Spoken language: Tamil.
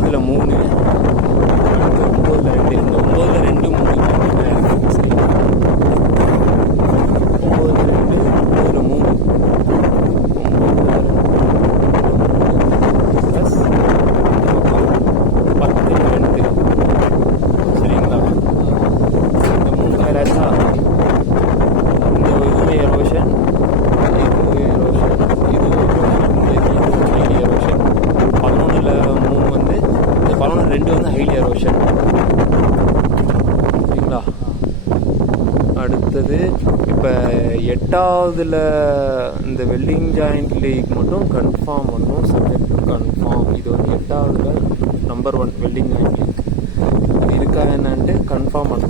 9ல் 3, 9ல் 2. இந்த 9ல் 2 3 சரிங்களா? 9ல் 2 9ல் 3 ப்ளஸ் 10ல் 2 சரிங்களா? இந்த 3 வேறாச்சா? இந்த இதுவே எரோஷன், இதுவே எரோஷன், இதுவே ஹைலி எரோஷன். 11ல் 3 வந்து இந்த 11ல் 2 வந்து ஹைலி எரோஷன் சரிங்களா? அடுத்தது இப்போ 8வதுல இந்த வெல்டிங் ஜாயிண்ட் லீக் மட்டும் கன்ஃபார்ம் பண்ணணும். Subject confirm. இது வந்து 8வதுல நம்பர் 1 வெல்டிங் ஜாயிண்ட் லீக். இது இருக்கா என்னன்ட்டு கன்ஃபார்ம் பண்ணணும்.